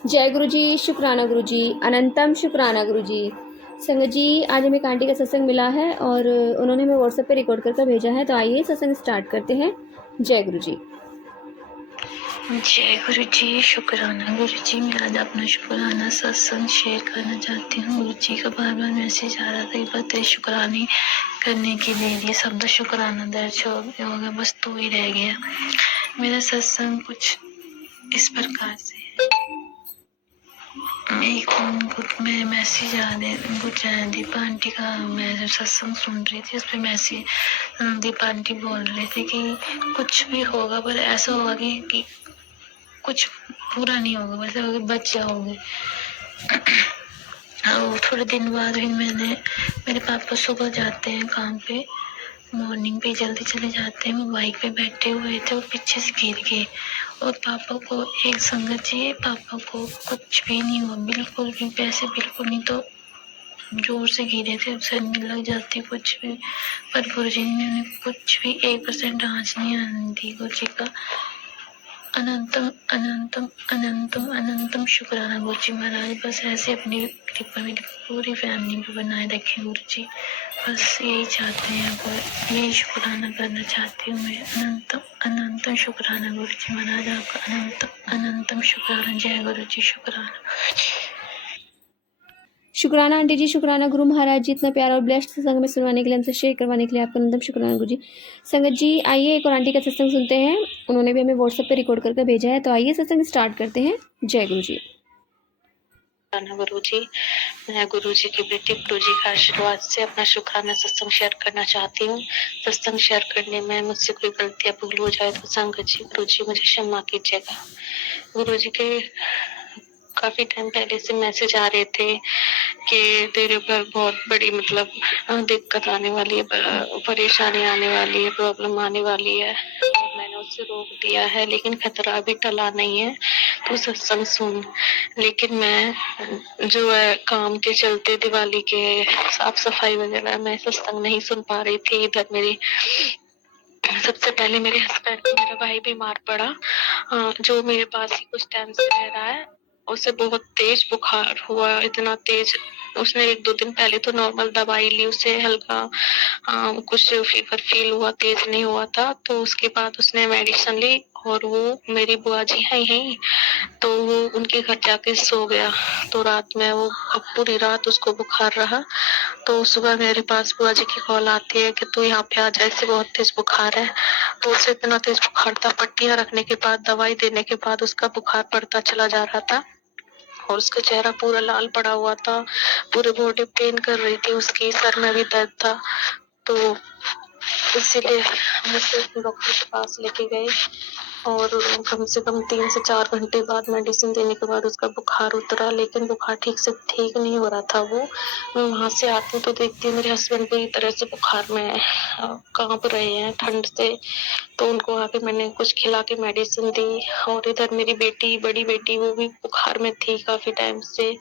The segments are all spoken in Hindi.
जय गुरु जी, शुक्राना गुरु जी, अनंतम शुक्राना गुरु जी। संगत जी, आज हमें एक आंटी का सत्संग मिला है और उन्होंने हमें व्हाट्सएप पे रिकॉर्ड कर भेजा है, तो आइए सत्संग स्टार्ट करते हैं। जय गुरु जी। जय गुरु जी, शुक्राना गुरु जी। मैं आज अपना शुक्राना सत्संग शेयर करना चाहती हूँ। गुरु जी का बार बार मैसेज आ रहा था कि बता शुक्रानी करने के लिए शब्द शुक्राना दर्ज हो गया, बस तो ही रह गया। मेरा सत्संग कुछ इस प्रकार से है। मैं मैसेज आ रहे कुछ दीपा आंटी का, मैं सत्संग सुन रही थी, उस पर मैसेज दीपा आंटी बोल रहे थे कि कुछ भी होगा पर ऐसा होगा कि कुछ पूरा नहीं होगा, वैसे होगा बच जाओगे। और थोड़े दिन बाद फिर मेरे पापा सुबह जाते हैं काम पे, मॉर्निंग पे जल्दी चले जाते हैं। वो बाइक पे बैठे हुए थे और पीछे से गिर गए और पापा को एक संगत जी, पापा को कुछ भी नहीं हुआ, बिल्कुल भी, पैसे बिल्कुल नहीं, तो जोर से गिरे थे, सर में लग जाती कुछ भी, पर गुरु जी ने उन्हें कुछ भी 1% आँच नहीं आने दी। गुरु जी का अनंतम अनंतम अनंतम अनंतम शुक्राना गुरु जी महाराज। बस ऐसे अपनी कृपा मेरी पूरी फैमिली पे बनाए रखें गुरु जी, बस यही चाहते हैं, पर यही शुक्राना करना चाहती हूँ मैं। अनंतम अनंतम शुक्राना गुरु जी महाराज, आपका अनंतम अनंतम शुक्राना। जय गुरु जी, शुक्राना। शुक्राना आंटी जी, शुक्राना गुरु महाराज जी, इतना प्यारा और ब्लेस्ड सत्संग में सुनवाने के लिए, हमसे शेयर करवाने के लिए आपका अनंतम शुक्राना गुरु जी। संगत जी, आइए एक और आंटी का सत्संग सुनते हैं। उन्होंने भी हमें व्हाट्सएप पे रिकॉर्ड करके भेजा है, तो आइए सत्संग स्टार्ट करते हैं। जय गुरु जी। गुरु जी, मैं गुरु जी की बेटी गुरु जी का आशीर्वाद से अपना शुक्राना सत्संग शेयर करना चाहती हूँ। सत्संग शेयर करने में मुझसे कोई गलतियां भूल हो जाए तो संगत जी, गुरु जी मुझे क्षमा कीजिएगा। गुरु जी के काफी टाइम पहले से मैसेज आ रहे थे कि तेरे पर बहुत बड़ी दिक्कत आने वाली है, परेशानी आने वाली है, प्रॉब्लम आने वाली है। मैंने उससे रोक दिया है, लेकिन खतरा अभी टला नहीं है, तो सत्संग सुन। लेकिन मैं जो है काम के चलते, दिवाली के साफ सफाई वगैरह, मैं सत्संग नहीं सुन पा रही थी। इधर मेरी सबसे पहले मेरे हस्बैंड, मेरा भाई बीमार पड़ा, जो मेरे पास ही कुछ टाइम से रह रहा है। उसे बहुत तेज बुखार हुआ, इतना तेज, उसने 1-2 दिन पहले तो नॉर्मल दवाई ली, उसे हल्का कुछ फीवर फील हुआ, तेज नहीं हुआ था। तो उसके बाद उसने मेडिसिन ली और वो मेरी बुआ जी है यहीं, तो वो उनके घर जाके सो गया। तो रात में वो पूरी रात उसको बुखार रहा। तो सुबह मेरे पास बुआ जी की कॉल आती है कि तू यहाँ पे आ जाए, इसे बहुत तेज बुखार है। तो उसे इतना तेज बुखार था, पट्टियां रखने के बाद, दवाई देने के बाद उसका बुखार बढ़ता चला जा रहा था और उसका चेहरा पूरा लाल पड़ा हुआ था, पूरी बॉडी पेन कर रही थी, उसकी सर में भी दर्द था। तो इसीलिए हम उसे डॉक्टर के पास लेके गए और कम से कम 3 से 4 घंटे बाद मेडिसिन देने के बाद उसका बुखार उतरा, लेकिन बुखार ठीक नहीं हो रहा था। वो मैं वहां से आती हूँ तो देखती हूँ मेरे हस्बैंड पूरी तरह से बुखार में कांप रहे हैं ठंड से। तो उनको आके मैंने कुछ खिला के मेडिसिन दी। और इधर मेरी बेटी, बड़ी बेटी, वो भी बुखार में थी काफी टाइम से,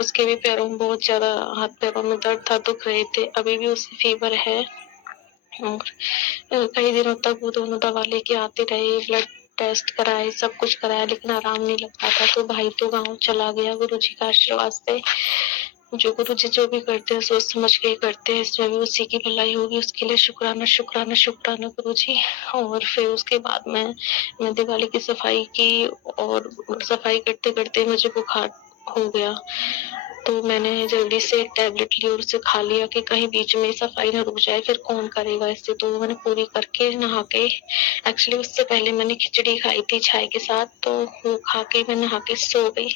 उसके भी पैरों में बहुत ज्यादा, हाथ पैरों में दर्द था, दुख रहे थे, अभी भी उसे फीवर है। और कई दिनों तक वो दोनों दवा लेके आते रहे, ब्लड टेस्ट कराए, सब कुछ कराया, लेकिन आराम नहीं लगता था। तो भाई तो गाँव चला गया गुरु जी का आशीर्वाद से। जो गुरु जी जो भी करते हैं सोच समझ के ही करते हैं, इसमें भी उसी की भलाई होगी, उसके लिए शुक्राना शुक्राना शुक्राना गुरु जी। और फिर उसके बाद मैं दिवाली की सफाई की और सफाई करते करते मुझे बुखार हो गया। तो मैंने जल्दी से एक टैबलेट ली और उसे खा लिया कि कहीं बीच में सफाई ना रुक जाए, फिर कौन करेगा इससे। तो मैंने पूरी करके नहा के, एक्चुअली उससे पहले मैंने खिचड़ी खाई थी चाय के साथ, तो वो खा के मैं नहा के सो गई,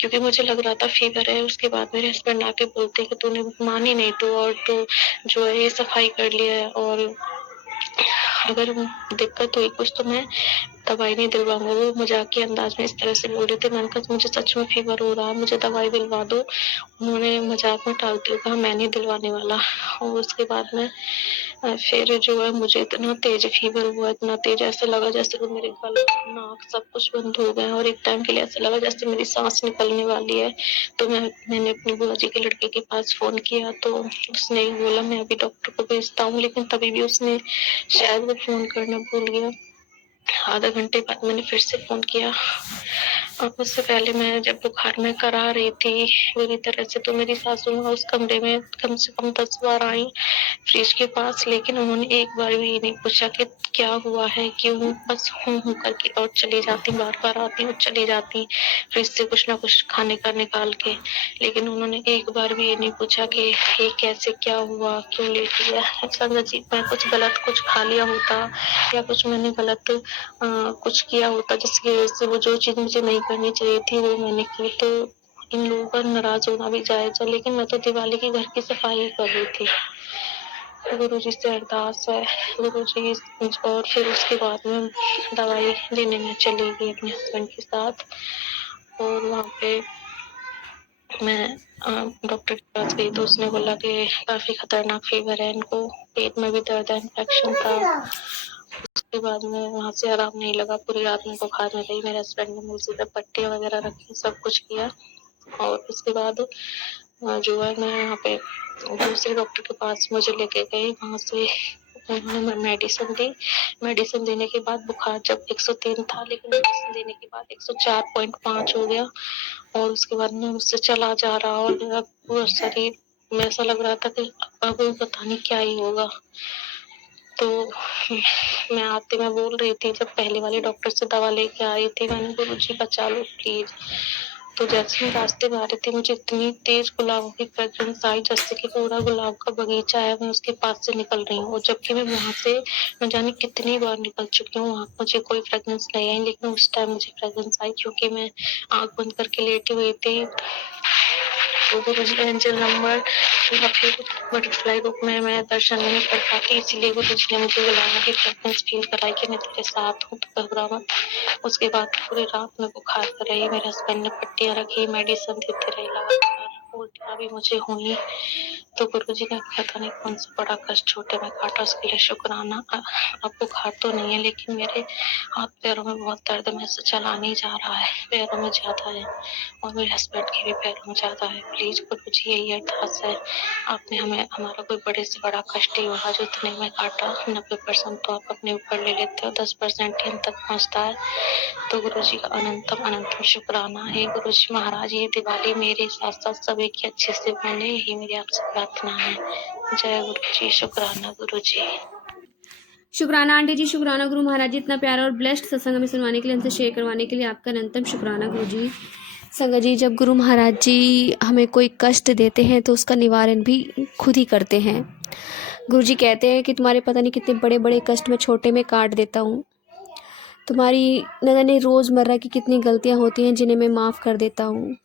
क्योंकि मुझे लग रहा था फीवर है। उसके बाद मेरे हस्बैंड आके बोलते कि तूने मानी नहीं, तो और तू जो है ये सफाई कर लिया है, और अगर दिक्कत हुई कुछ तो मैं दवाई नहीं दिलवाऊंगा। वो मजाकी अंदाज में इस तरह से बोल रहे थे। मैंने कहा मुझे सच में फीवर हो रहा है, मुझे दवाई दिलवा दो। उन्होंने मजाक में टालते हुए कहा मैं नहीं दिलवाने वाला। और उसके बाद में फिर जो है मुझे इतना तेज फीवर हुआ, इतना तेज, ऐसा लगा जैसे वो मेरे गला, नाक सब कुछ बंद हो गया, और एक टाइम के लिए ऐसा लगा जैसे मेरी सांस निकलने वाली है। तो मैंने अपनी बुआ जी के लड़के के पास फोन किया, तो उसने बोला मैं अभी डॉक्टर को भेजता हूँ, लेकिन तभी भी उसने शायद वो फोन करना भूल गया। आधा घंटे बाद मैंने फिर से फोन किया और उससे पहले मैं जब बुखार में करा रही थी बुरी तरह से, तो मेरी सासू माँ उस कमरे में कम से कम 10 बार आई फ्रिज के पास, लेकिन उन्होंने एक बार भी ये नहीं पूछा कि क्या हुआ है, क्यों। बस हूँ करके और चली जाती, बार बार आती और चली जाती फ्रिज से कुछ ना कुछ खाने का निकाल के। लेकिन उन्होंने एक बार भी ये नहीं पूछा कि ये कैसे, क्या हुआ, क्यों लेट गया। संगत जी, मैं कुछ गलत कुछ खा लिया होता या कुछ मैंने गलत कुछ किया होता जिसकी वजह से वो जो चीज मुझे नहीं करनी चाहिए थी वो मैंने की, तो इन लोगों का नाराज होना भी जायज है। लेकिन मैं तो दिवाली की घर की सफाई कर रही थी। गुरु जी से अरदास है, गुरु जी। और फिर उसके बाद में दवाई लेने में चली गई अपने हस्बैंड के साथ, और वहाँ पे मैं डॉक्टर के पास गई तो उसने बोला कि काफी खतरनाक फीवर है इनको, पेट में भी दर्द है, इन्फेक्शन था। उसके बाद में वहां से आराम नहीं लगा, पूरी रात में बुखार में रही। मेरे हस्बैंड ने मुझे पे पट्टियां वगैरह रखी, सब कुछ किया। और उसके बाद जो है मैं यहाँ पे दूसरे डॉक्टर के पास मुझे लेके गए, वहां से उन्होंने मेडिसिन दी। मेडिसिन देने के बाद बुखार जब 103 था, लेकिन मेडिसिन देने के बाद 104.5 हो गया। और उसके बाद में मुझसे चला जा रहा और मेरा पूरा शरीर में ऐसा लग रहा था कि अब पता नहीं क्या ही होगा। तो मैं आते में बोल रही थी, जब पहले वाले डॉक्टर से दवा लेके आ रही थी, मैंने गुरु जी बचा लो प्लीज। तो जैसे ही रास्ते में आ रही थी, मुझे इतनी तेज गुलाबों की फ्रेग्रेंस आई जैसे कि पूरा गुलाब का बगीचा है, मैं उसके पास से निकल रही हूँ। और जबकि मैं वहां से न जाने कितनी बार निकल चुकी हूँ, वहां मुझे कोई फ्रेग्रेंस नहीं आई, लेकिन उस टाइम मुझे फ्रेग्रेंस आई क्योंकि मैं आंख बंद करके लेटी हुई थी। तो गुरु जी एंजल नंबर या फिर बटरफ्लाई रूप में मैं दर्शन नहीं कर पाती, इसीलिए गुरु जी ने मुझे बुलाया कि फ्रेग्रेंस फील कराई कि मैं तेरे साथ हूँ, तो घबरा मत। उसके बाद पूरी रात में बुखार कर रही, मेरे हस्बैंड ने पट्टियां रखी, मेडिसिन देते रहे लगातार, उल्टियां भी मुझे हुई। तो गुरु जी ने पता नहीं कौन सा बड़ा कष्ट छोटे में काटा, उसके लिए शुक्राना। अब बुखार तो नहीं है, लेकिन मेरे हाथ पैरों में बहुत दर्द, मैं से चला नहीं जा रहा है, पैरों में ज्यादा है, और मेरे हस्बैंड के भी पैरों में ज्यादा है। प्लीज गुरु जी यही अरदास है, आपने हमें हमारा कोई बड़े से बड़ा कष्ट ही हुआ जो इतने में काटा। 90% तो आप अपने ऊपर ले लेते हो, 10% ही हम तक पहुँचता है। तो गुरु जी का अनंतम अनंतम शुक्राना है। गुरु जी महाराज, ये दिवाली मेरे साथ साथ सभी की अच्छे से बने, यही मेरी आपसे प्रार्थना है। जय गुरु जी, शुक्राना गुरु जी। शुक्राना आंटी जी, शुक्राना गुरु महाराज जी, इतना प्यारा और ब्लेस्ड सत्संग हमें सुनवाने के लिए, हमसे शेयर करवाने के लिए आपका अनंतम शुक्राना गुरु जी। संगत जी, जब गुरु महाराज जी हमें कोई कष्ट देते हैं तो उसका निवारण भी खुद ही करते हैं। गुरु जी कहते हैं कि तुम्हारे पता नहीं कितने बड़े बड़े कष्ट मैं छोटे में काट देता हूँ, तुम्हारी न जाने रोज़मर्रा की कितनी गलतियाँ होती हैं जिन्हें मैं माफ़ कर देता हूँ।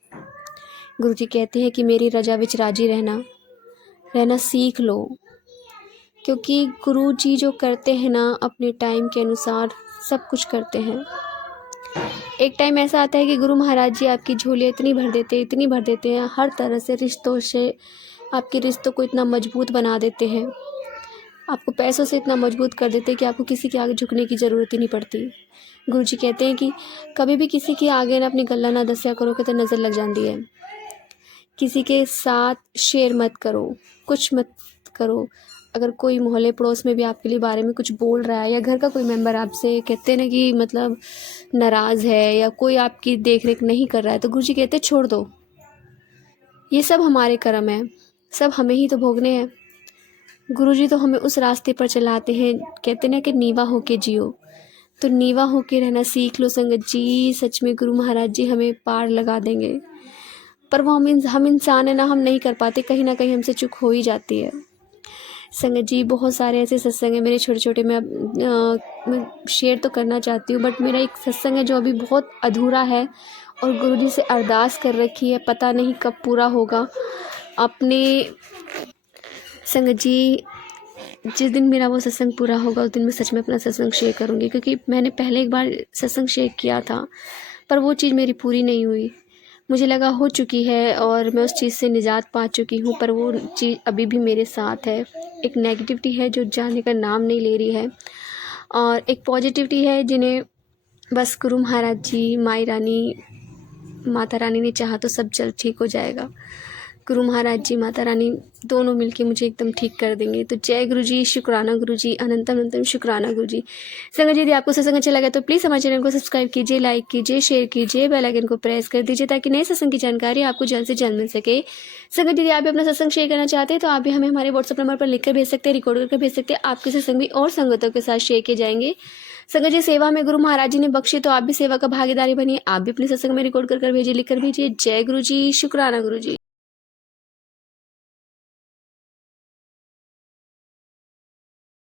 गुरु जी कहते हैं कि मेरी रजा विच राजी रहना सीख लो, क्योंकि गुरु जी जो करते हैं ना, अपने टाइम के अनुसार सब कुछ करते हैं। एक टाइम ऐसा आता है कि गुरु महाराज जी आपकी झोलियाँ इतनी भर देते हैं, हर तरह से रिश्तों से आपके रिश्तों को इतना मजबूत बना देते हैं, आपको पैसों से इतना मजबूत कर देते हैं कि आपको किसी के आगे झुकने की ज़रूरत ही नहीं पड़ती। गुरु जी कहते हैं कि कभी भी किसी के आगे ना अपनी गल्ला ना दसिया करो कि तो नज़र लग जाती है। किसी के साथ शेयर मत करो, कुछ मत करो। अगर कोई मोहल्ले पड़ोस में भी आपके लिए बारे में कुछ बोल रहा है, या घर का कोई मेंबर आपसे कहते हैं ना कि मतलब नाराज़ है, या कोई आपकी देख रेख नहीं कर रहा है, तो गुरु जी कहते हैं छोड़ दो, ये सब हमारे कर्म है, सब हमें ही तो भोगने हैं। गुरु जी तो हमें उस रास्ते पर चलाते हैं, कहते ना कि नीवा होके जियो, तो नीवा होके रहना सीख लो संगत जी। सच में गुरु महाराज जी हमें पार लगा देंगे, पर वो हम इंसान है ना, हम नहीं कर पाते, कहीं ना कहीं हमसे चूक हो ही जाती है। संगत जी, बहुत सारे ऐसे सत्संग है मेरे छोटे छोटे, मैं शेयर तो करना चाहती हूँ, बट मेरा एक सत्संग है जो अभी बहुत अधूरा है, और गुरु जी से अरदास कर रखी है, पता नहीं कब पूरा होगा। अपने संगत जी, जिस दिन मेरा वो सत्संग पूरा होगा उस दिन मैं सच में अपना सत्संग शेयर करूँगी, क्योंकि मैंने पहले एक बार सत्संग शेयर किया था, पर वो चीज़ मेरी पूरी नहीं हुई। मुझे लगा हो चुकी है और मैं उस चीज़ से निजात पा चुकी हूँ, पर वो चीज़ अभी भी मेरे साथ है। एक नेगेटिविटी है जो जाने का नाम नहीं ले रही है, और एक पॉजिटिविटी है जिन्हें बस गुरु महाराज जी, माई रानी, माता रानी ने चाहा तो सब जल्द ठीक हो जाएगा। गुरु महाराज जी माता रानी दोनों मिलके मुझे एकदम ठीक कर देंगे। तो जय गुरु जी, शुक्राना गुरु जी, अनंतम अनंतम शुक्राना गुरु जी। संगत जी, यदि आपको सत्संग अच्छा लगा तो प्लीज़ हमारे चैनल को सब्सक्राइब कीजिए, लाइक कीजिए, शेयर कीजिए, बेल आइकन को प्रेस कर दीजिए ताकि नए सत्संग की जानकारी आपको जल्द से जल्द मिल सके। संगत जी, यदि आप भी अपना सत्संग शेयर करना चाहते हैं तो आप भी हमें हमारे व्हाट्सएप नंबर पर लिखकर भेज सकते हैं, रिकॉर्ड करके भेज सकते हैं। आपके सत्संग भी और संगतों के साथ शेयर किए जाएंगे। संगत जी, सेवा में गुरु महाराज जी ने बख्शी तो आप भी सेवा का भागीदारी बनिए। आप भी अपने सत्संग में रिकॉर्ड कर भेजिए, लिखकर भेजिए। जय गुरु जी, शुक्राना गुरु जी।